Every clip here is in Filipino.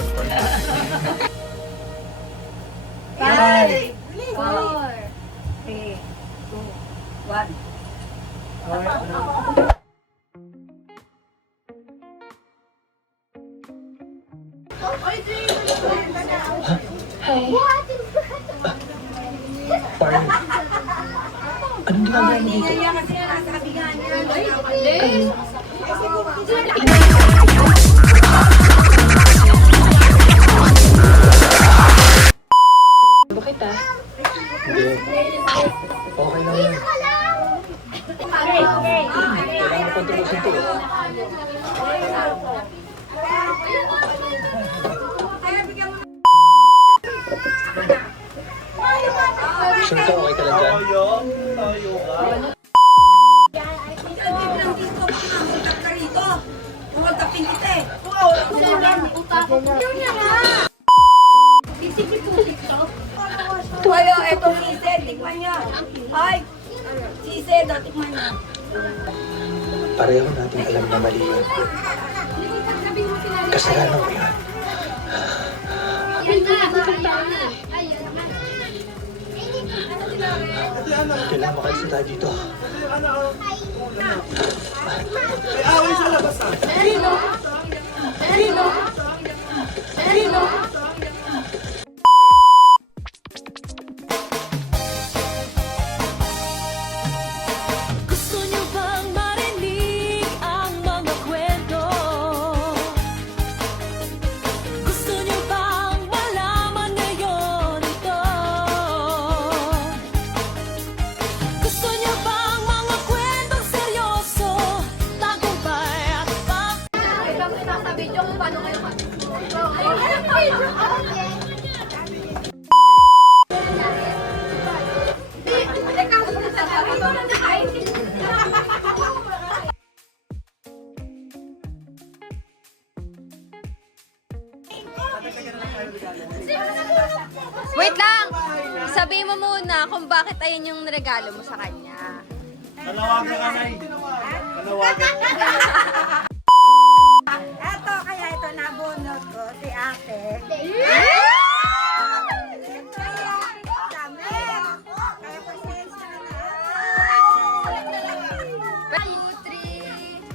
5, 4, 3, 2, 1. Anong ginagawa mo dito? Hindi kasi nasa kabigan niya. Bakit ah? Hindi. Okay lang yan. Kailangan mo kontrolusin to eh. Sino ka? Okay ka lang dyan? Tuwayo, etong sise, tikman niya. Ay, sise, tikman niya. Pareho natin alam na mali yun. Kasalanan ko yan. Kailangan makalis na tayo dito. May away sa labas ah. Gusto niyo bang marinig ang mga kwento? Gusto niyo bang malaman ngayon ito? Gusto niyo bang mga kwentong seryoso? Tagumpay at Ibang nasa video kung paano kayo Wait lang! Sabihin mo muna kung bakit ayun yung regalo mo sa kanya. Panawagan ka na eh. Panawagan. Eto, kaya ito nabunot ko, si ate.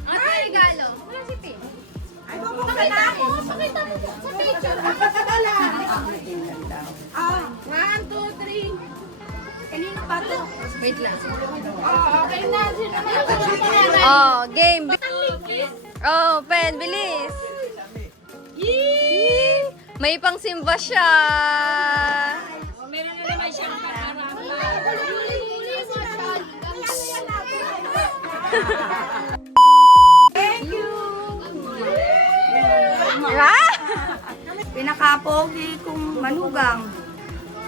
Ano yung regalo? Wala si Pin. Ay, bubuksan na ako. Pakita mo sa picture. Ah, 1, 2, 3. kanino pa to? Wait lang. Okay na. Sino na? Oh, game. Oh, Pen, bilis. Yee! May pang simba siya. Meron na naman siyang kakarama. Thank you. Ha? Pinakapogi kong manugang.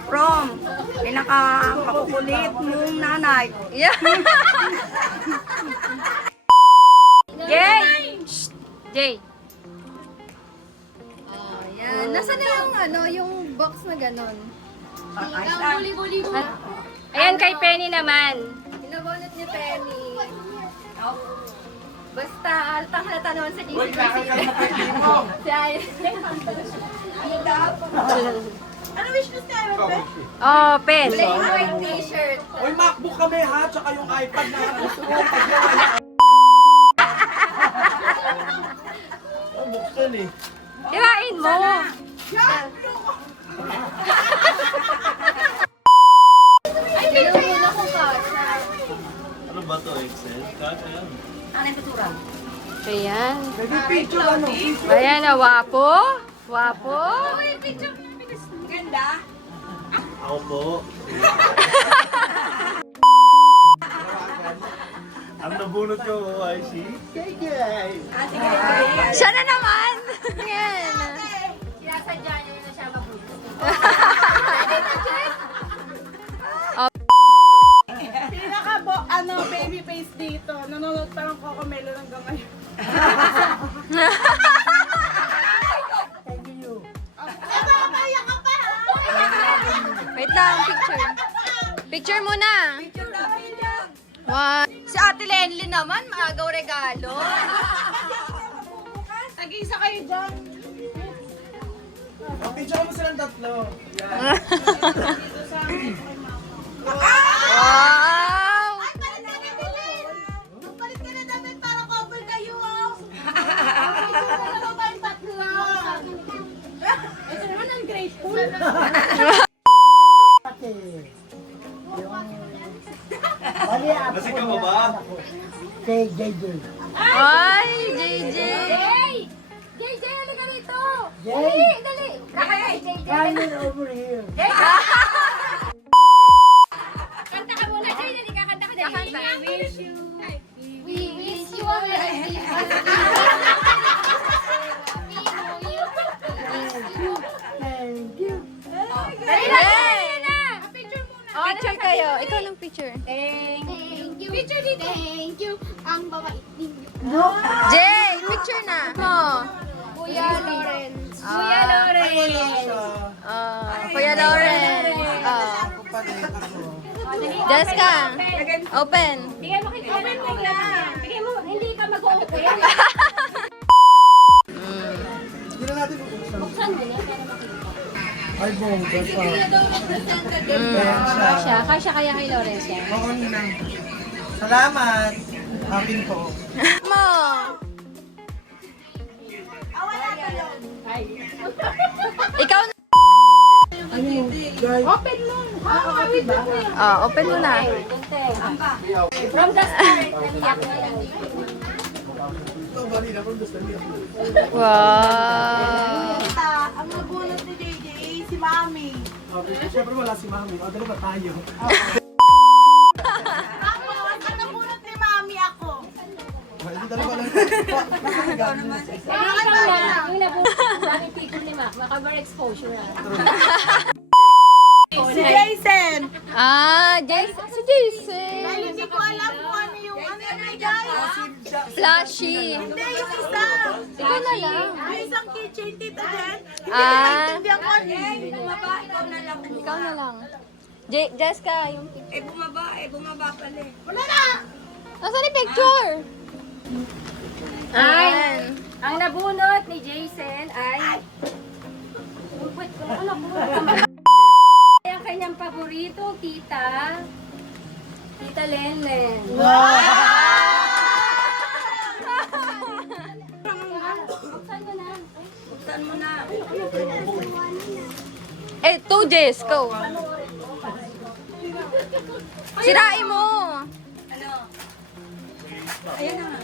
From pinakamakukulit mong nanay. Yeah. Jay! Shh! Jay. Oh, yan. Nasaan na yung yung box na ganon? Huli-huli ko. Ayan kay Penny naman. Pinabonot niya Penny. Basta halatang halata naman sa GC. Si Ay. Ano wish list niya, Ate? Oh, Pen. Plain white t-shirt. Uy, MacBook kami ha, tsaka yung iPad na gusto mo. Pagyawan. Oh, buksan eh. Tirain mo. Ay, picture yun ako ka. Ano ba to, Excel? Kaya yan. Ano yung tutura? Ayan. May picture ano? Ayan na, wapo. Wapo. Picture mo because Ganda. Ako po. Ang nabunot ko, I see. Ah, sige. Ay, Siya na naman. Ayan. sinasadya niyo na siya mabuti. Baby face dito. Nanonood pa ng Coco Melon hanggang ngayon. Wait lang, picture. Picture muna. One. Si Ate Lenly naman, maagaw regalo. Tag-isa kayo dyan. Picture mo silang tatlo. Wow! Palit ka na damit para cover kayo, oh. Ito naman ang grateful. Lasing ka ba ba? Ay, JJ! JJ, halika rito! Dali, dali! Kanta ka muna, JJ. Dali, kakanta ka. Kakanta. We wish you a merry Yay! Picture kayo. Ikaw ng picture. Thank you. Picture dito. Thank you. Ang babait ninyo. Jay, picture na. Oh. Kuya Lawrence. Kuya Lawrence. Kuya Lawrence. Jessica, open. Bigyan mo kay Open mo na. Bigyan mo, hindi ka mag-open. Hindi na natin bubuksan. Buksan mo na, pero makita. Ay, bongga pa. Kasya kaya kay Lawrence yan. Oo, Ninang. Salamat. Akin po. Mo. Ikaw na. Open mo. Wait mo kuya. Open mo na. From the start. Naiyak na yan. Ito, bali na kung gusto niya. Wow. Ang nabunot ni JJ, si Mami. Siyempre wala si Mami. O, dali ba tayo? Ang nabunot ni Mami ako. Hindi dalawa lang. Yung nabuhay bakit tito ni Mac, makabar exposure Si Jason. Si Jason. Dahil hindi ko alam kung ano yung ano yung bigay. Flashy. Hindi, yung isa. Ikaw na lang. Yung isang keychain, Tita Jen. Hindi ko Ah. maintindihan ko ano yun. Bumaba, ikaw na lang. Ikaw na lang. Jessica, yung picture. Bumaba pala eh. Wala na! Nasaan yung picture? Ay, Ayan. ang nabunot ni Jason ay... Wait, wala ko nabunot. Ang kanyang paboritong tita, Tita Lenlen. Buksan mo na. Buksan mo na. Two Jess, go. Sirain mo. Ano? Ayan na nga.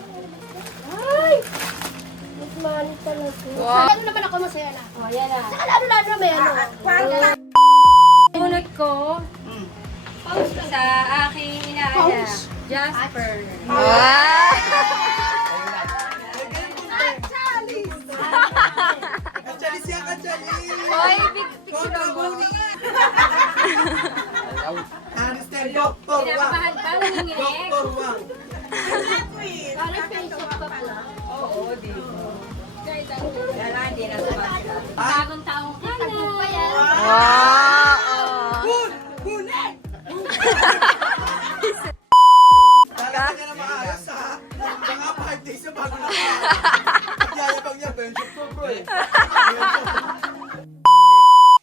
Wow. Ano naman ako masaya na? O, yan na. Saka lalo-lalo may ano. Bunot ko sa aking inaana, Jasper. Wow. Kachalis yan, kachalis! Hoy, big picture Kontra mo. Muni! Understand, Dr. Wang! Kinakabahan ka, nanginginig. Dr. Wang! Parang Facebook ka pala. Wala, hindi na sumasira. Bagong taong ka na. Wow. Lalagyan niya na maayos ha! Mga 5 days na bago na yayabang niya, benchop ko bro eh.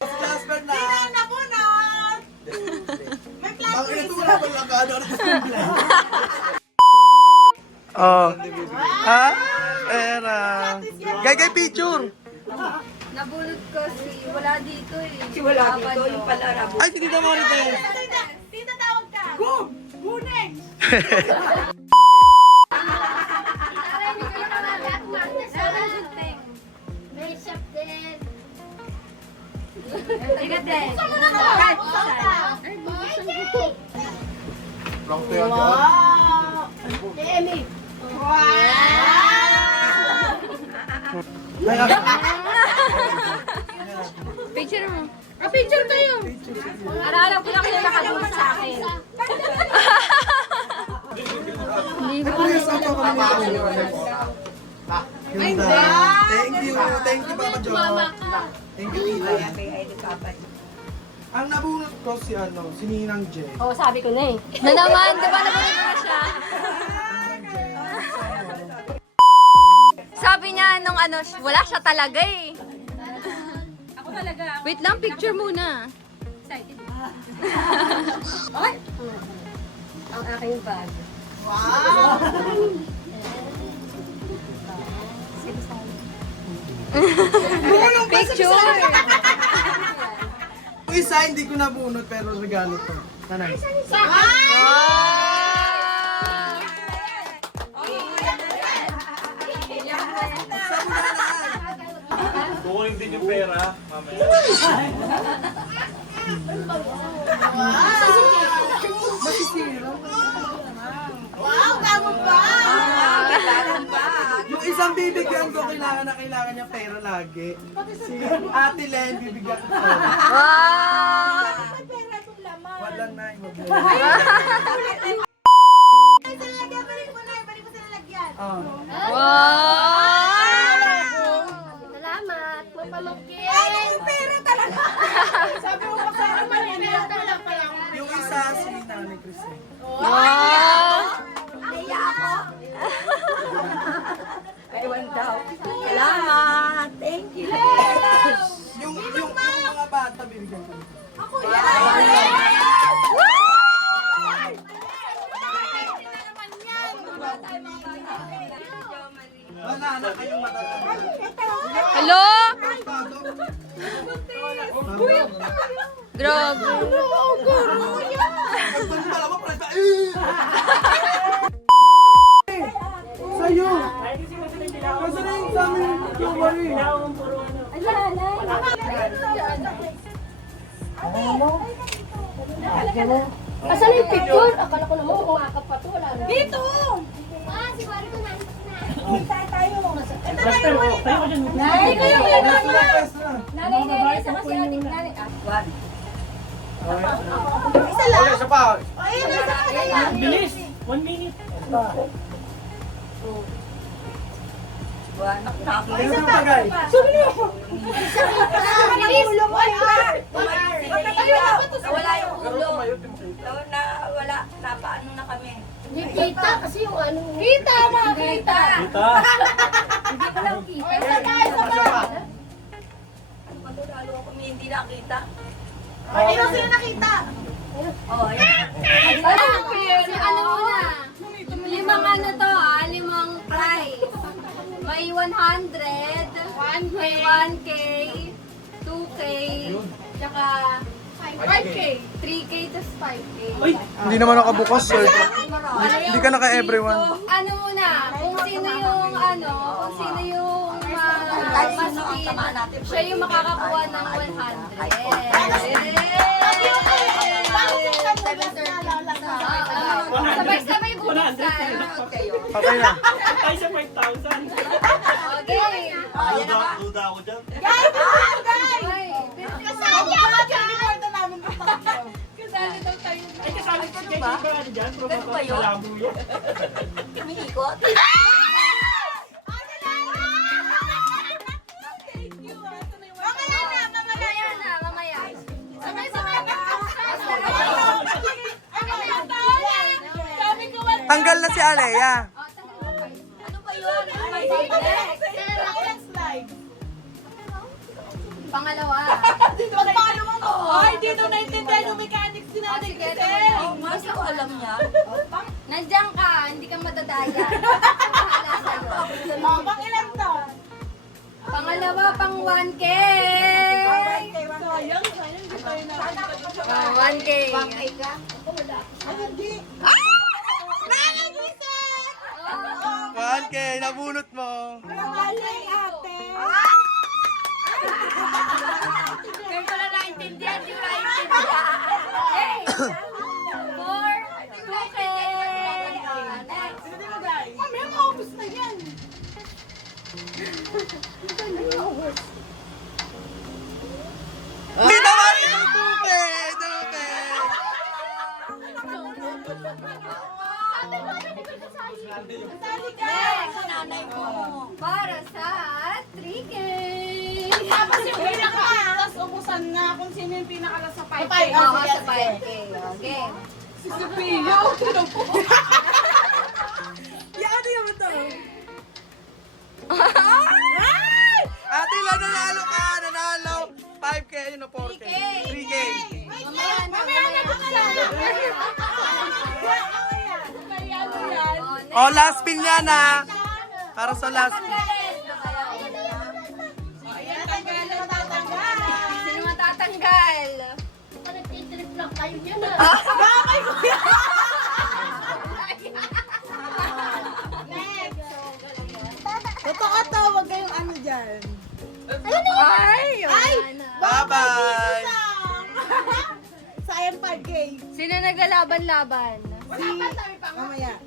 Si Jasper na! Nabunot! May Ang plastic. ito wala pang lakado na display. Oh. Ha? Era. Gagay picture. Nabulot ko wala dito eh. Si wala dito, yung pala rabo. Ay, hindi na Marites. Tita, tawag ka. Go! Guning! May shop din. Tigat din. Wow! Emi! Picture mo. Picture kayo! Alam ko lang kayo nakatulong sa akin. Thank you. Thank you, Papa Jo. Thank you, Tita. Ay, di papa. Ang nabunot ko si Ninang J. Oo, sabi ko na eh. Na naman, di ba nabunod na siya? Sabi niya nung wala siya talaga eh. Ako na Wait lang, picture muna. Ay! Ang aking bag. Picture! Yung isa, hindi ko nabunot, pero regalo to. Nanay. Kukunin din yung pera, mamaya. Yung isang bibigyan ko, kailangan niya pera lagi. Si Ate Len, bibigyan ko pera. Wow! Wala na, imagay. Wow! Salamat, mapamangkin. Yung isa, si Nanay Christine. Wow! Ewan daw. Salamat. Thank you. Yung mga bata, bibigyan ko. Wala na kayong matatanda. Hello? Grabe. Sa'yo! Kasi na yung sa amin yung jewelry. Asan yung picture? Akala ko naman kumakap pa to. Wala na. Dito! Si Wari ko na. Nay, kayo Nanay, sa kasi natin. Nanay, wag. Isa pa. Bilis! 1 minute. Wag. Isa pa, guys. Wala yung ulo. Wala. Napaano na kami. Hindi kita kasi yung ano. Kita, makakita. Kita! Hindi ko lang kita. Isa pa. Matulalo ako, hindi nakita. Sino nakita? Oh, ayan. Si ano muna? Limang ano to limang prize. May 100, may 1K, 2K, tsaka 5K, 3K, tas 5K. Hindi naman nakabukas, sir. Hindi ka naka-everyone. Ano muna, kung sino yung mas skin, siya yung makakakuha ng 100. Sabay-sabay bubuksan. Okay na. Ay, sa 5,000. Okay. Duda ako dyan. Kasali ako dyan! Kasali daw tayo. Ay, kasali ko kayo ba? Ano dyan? Ganun ba yun? Malabo yan. Umiikot. Mamaya na, mamaya. Tanggal na si Alea. Ano ba yun? May Pangalawa. Ay, dito naintindihan yung mechanics din natin. Oh, mas ko alam niya. Nandiyan ka, hindi ka madadaya. Bahala sa'yo. Pang ilan to? Pangalawa, pang 1K. Sayang, hindi tayo na. 1K. 1K ka? 1K, nabunot mo. Galing ate. Ngayon ko na naintindihan, di ko naintindihan. Hey! 2K. Next. May maubos na yan. Hindi naman! Dupe! Dupe! Next. Nanay mo. Para sa 3K. Tapos yung pinaka, tapos ubusan na kung sino yung pinakala sa 5K. Oo, sa 5K. Okay. Si Sophia. Yan, ano yung ito? Ate, nanalo ka! Nanalo! 5K, ayun o, 4K. 3K. Mamaya na ko na. Oh, last spin yan na. Para sa last spin. Sino matatanggal? Nagtitrip lang kayo niyan ah. Totoo to, wag kayong ano dyan. Ay! Bye-bye. Sayang 5K. Sino naglalaban-laban? Mamaya.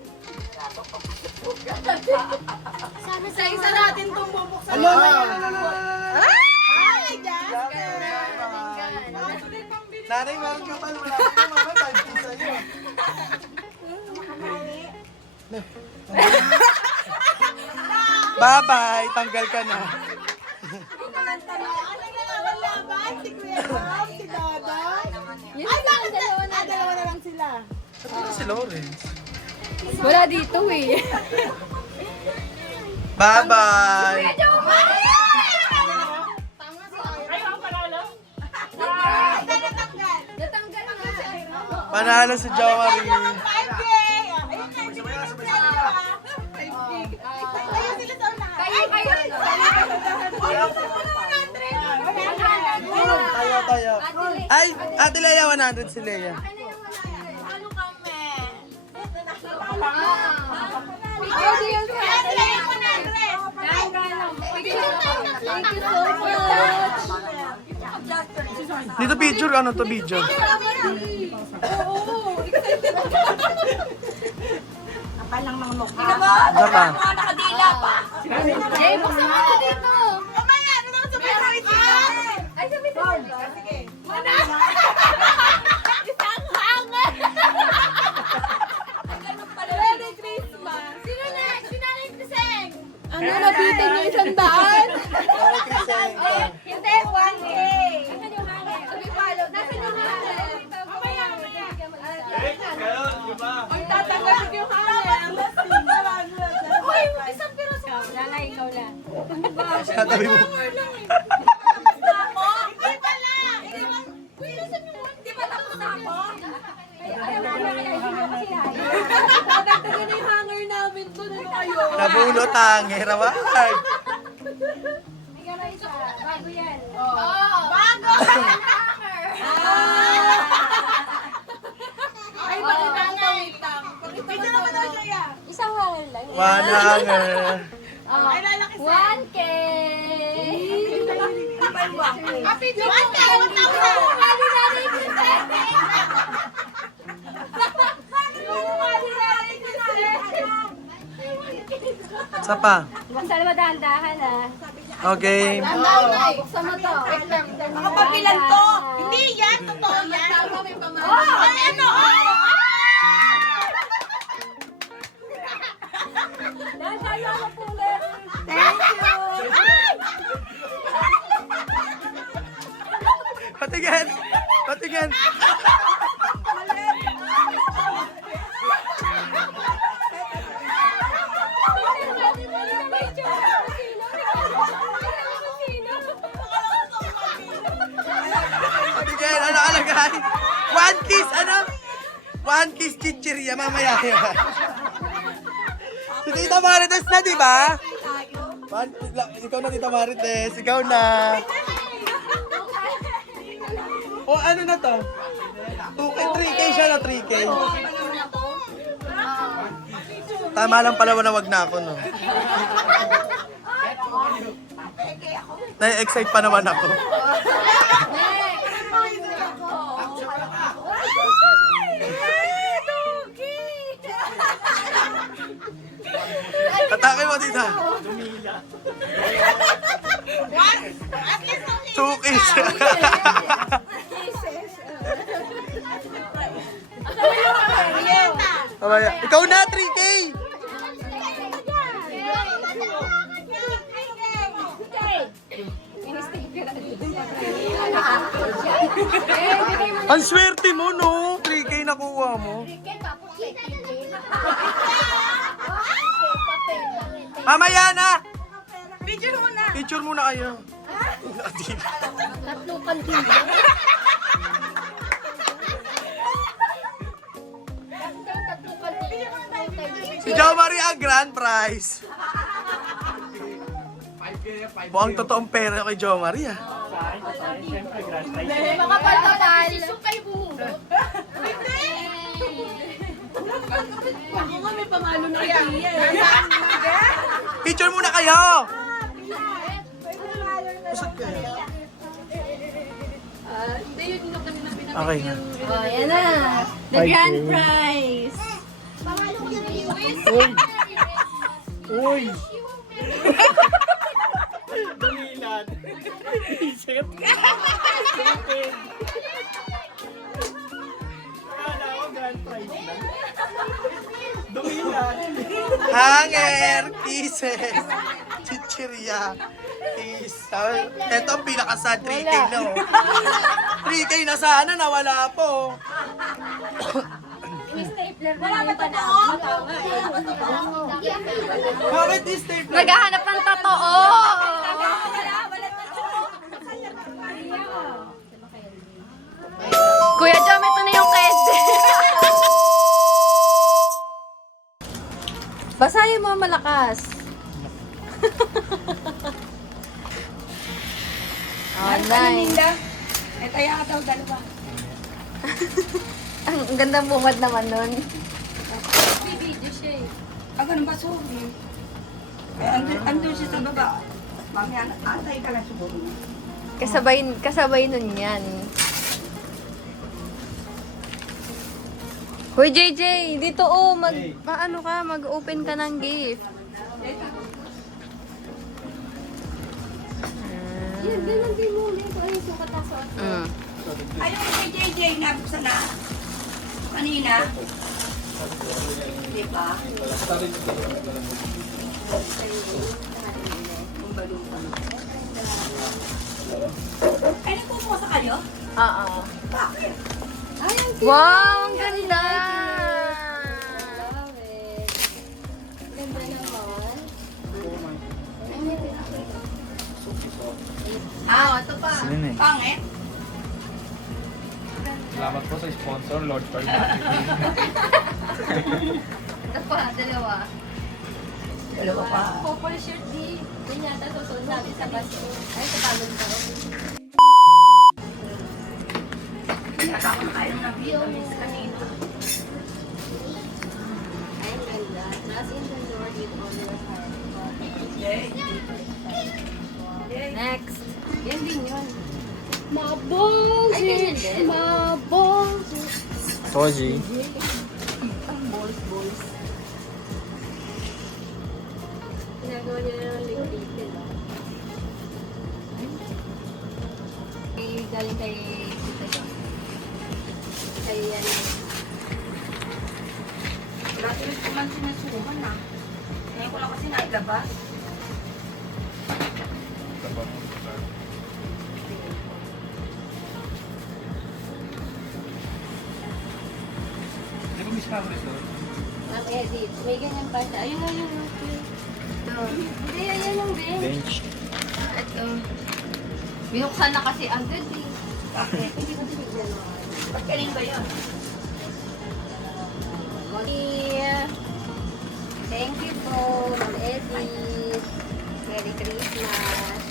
Sa isa natin itong bubuksan. Hello. Ay, dyan. Nanay, meron ka pa. Wala ka pa, mama. 5K sa'yo. Bye-bye. Tanggal ka na. Ano nga laban? Si Kuya Ram, si Dada. Yun lang, dalawa na. Dalawa na lang sila. Ito si Lawrence. Wala dito eh. Bye-bye. Natanggal na siya. Panalo si Jo Marie. 5K. Ayun na, hindi ko na sila. 5K. Ayun sila sa unahan. Kayo. Tayo. Ay, Ate Lea, 100 si Lea. Ano kami? Picture din sa Kaya sila yung 100. Thank you so much. Dito picture, ano to video? Palang mga mukha. Diyan ka. Nakadila pa. Jay, buksan mo na dito. Mamaya, ano naman sa mga Ay, sabi ko. Sige. Isang hangar. Merry Christmas. Sino na? Sinanay Tiseng. Ano, nabitin niyo 100? Hindi, 1K. Nasaan yung hangar? Sabi follow. Nasaan yung hangar? Mamaya. Ganun, di ba? Tatanggapin yung hangar. Uy, isang piraso. Nanay, ikaw na. Sinabi mo. Hindi pala. Uy, nasaan yung hangar? Di ba tapos na ako? Dadagdagan na yung hangar namin doon. Ano kayo? Nabulot ang hirawag. Ikaw na isa, bago yan. Bago. Ay, bakit wait lang. Picture naman daw siya. Isang hangar lang. One hanger. Ay, lalaki siya. 1K! Happy New Year! 1,000! Mali natin yung Isa pa. Basta na madahan-dahan ah. Okay. Buksan mo to. Nakapapilan to. Hindi yan. Totoo yan. Ay, ano? Patingin. Patingin. Patingin. Ano kalagay? One kiss. Ano? One kiss chichirya. Mamaya yan. Si Tita Marites na, di ba? Ikaw na, Tita Marites. Ikaw na. O ano na to? 2K, 3K siya na 3K. Tama lang pala, wag na ako, no? Na-excite pa naman ako. Atake mo, Tita. 2K siya. Mamaya. Ikaw na, 3K! Ang swerte mo, no? 3K nakuha mo. Mamaya na! Picture muna. Picture muna kayo. Tatlong kandila. Tatlong kandila. Si Jo Marie ang grand prize. Buang totoong pera kay Jo Marie ah. Makapal-kapal. Sukay bumulot. Ako nga may pamalo na yan. Picture muna kayo! Usad kayo. Hindi yun yung kanina pinapit Okay na. Oh, yan na. The grand prize. Uy! Damilan. Isip. Akala ko grand prize lang. Damilan. Hanger, kisses, chichirya, isa. Ito ang pinaka-sad 3K na oh. 3K na sana, nawala po. Wala ba ito na? Bakit this tape lang? Naghahanap ng totoo. Kuya Jom, ito na yung kede. Basahin mo malakas. Ninda. Ito yung ataw dalawa. Ang gandang bungad naman nun. Ako nang basuri. Andun siya sa baba. Mamaya, antay ka lang siguro. Kasabay nun yan. Hoy JJ, dito paano ka, mag-open ka ng gift. Yan, ganun din mo. Ito ay sukat na suot. Ayun, kay JJ, nabuksan na. Kanina. Di ba? Ay, nagpupusa kayo? Oo. Bakit? Ay, ang cute. Wow, ang ganda! Love it. Ganda naman. Ito pa. Pangit? Salamat po sa sponsor, Lord Fernando. Ito pa, dalawa. Dalawa pa. Couple shirt di. Yun yata susunod natin sa bus. Ay, sa pagod ka. Nakakama kayo ng vitamins kanina. Ay, ang ganda. Trust in the Lord with all your heart. Yay. Next. Yan din yun. Mabong! Ay, ganyan din? Mabong! Toji. Ginagawa niya na ng liquid. Galing kay Tita Jo. Kay ano. Dati rin ko man sinasuhan ah. Ngayon ko lang kasi nailabas. Di ba miss ka doon? Ang edit. May ganyan pa siya. Ayun na yung ito. Hindi, ayan yung bench. Bench. Ito. Binuksan na kasi agad eh. Bakit? Hindi ko tinignan mo. Ba't galing ba yun? Thank you po, Ma'am Edith. Merry Christmas.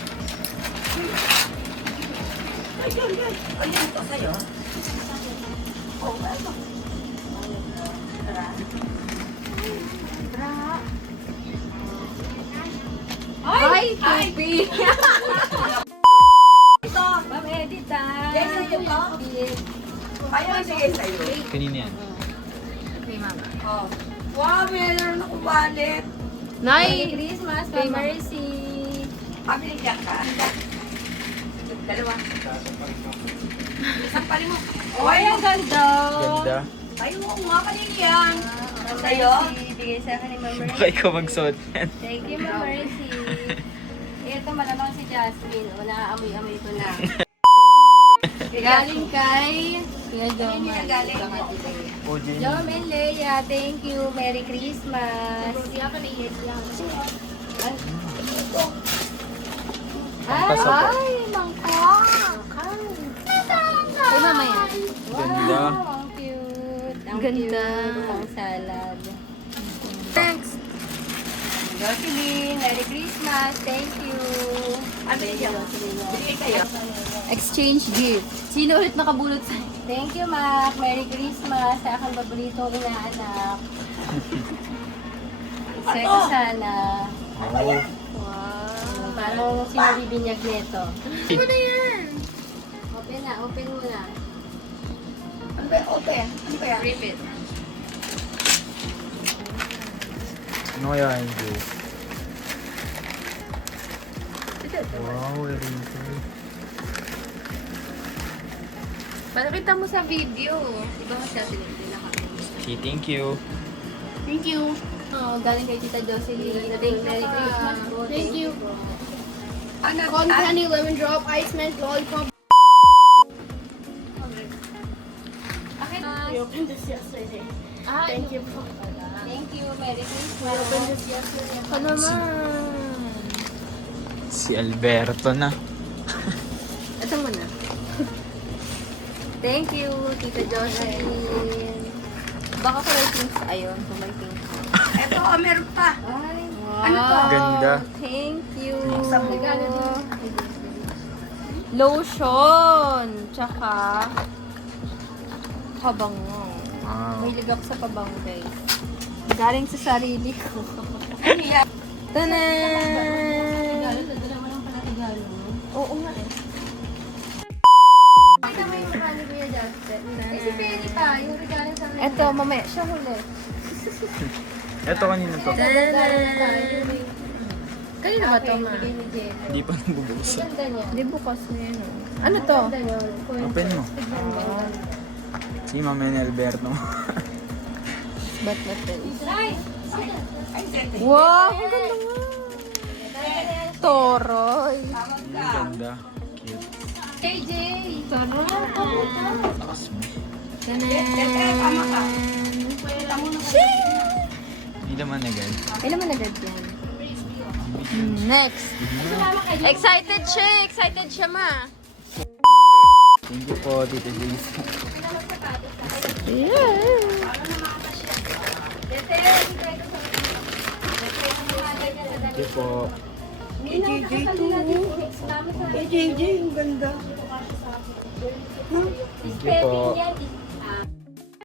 Ayun, ito sa'yo. Oh, ano? Ay, Tupi! Ito. Ma'am Edith ah. Yes, sa'yo to. Ayaw sige sa'yo. Kanina yan. Okay, mama. Oh. Wow, meron akong wallet. Merry Nay! Christmas, Kay Ma'am Ma'am. Mercy. Pabiligyan ka. Dalawa. Isang pali mo. Oh, Ay, ang ganda. Ganda. Ay, oo nga, kanina yan. Sa'yo? Bigay sa akin ni Ma'am Mercy. Baka ikaw magsuot yan. Thank you, Ma'am Mercy. Ito malamang si Jasmine. O, naaamoy-amoy ko na. Galing kay Kuya Jom. Kanina yan galing. OJ. Jom and Leia, thank you. Merry Christmas. Pampasok. Ay, mangkok. Ay, mamaya. Ganda. Ang cute. Ang ganda. Pang salad. Thanks. Jocelyn, Merry Christmas. Thank you. Exchange gift. Sino ulit nakabulot sa... Thank you, Mac. Merry Christmas. Sa aking paboritong inaanak. Seko sana. Oh. Wow. Parang sinibibinyag nito. Ano na yan? Open na. Open muna. Ano ba? Open. Ano ba yan? Repeat. Ano kaya yung gift? Wow, erito. Pakita mo sa video. Iba mo siya sinipila ka. Okay, thank you. Thank you. Oh, galing kay Tita Jocelyn. Merry Christmas po. Thank you. Ano? Cotton candy, lemon drop, ice mint, lollipop. Okay. We opened this yesterday. Thank you. Thank you. Merry Christmas. We opened this yesterday. Ako naman. Si Alberto na. Ito muna. Thank you, Tita Jocelyn. Baka kulay pink. Ayun, kulay pink. Ito, meron pa. Ay, Ano to? Ganda. Thank you. Isang Lotion. Tsaka pabango. Wow. Mahilig ako sa pabango, guys. Galing sa sarili ko. Ano yan? Tanan! Oo nga eh. Kita mo yung mukha ni Kuya Justin. Eh, si Penny pa. Yung regalo sa akin. Eto, mamaya. Siya huli. Ito kanina to. Kanina ba ito, ma? Hindi pa nabubuksan. Ganda niya. Hindi bukas na yun. Ano to? Open mo. Si Mama ni Alberto. Ba't natin? Ay, sente. Wow! Ang ganda nga. Toroy. Tawag ka. Ganda. Cute. KJ! Toroy. Lakas mo. Tama ka. Hindi naman agad. Ilan man agad yan? Next. Excited siya. Excited siya, ma. Thank you po, Tita Jace. Thank you po. Kay JJ to. Kay JJ, ang ganda. Thank you po. Yan,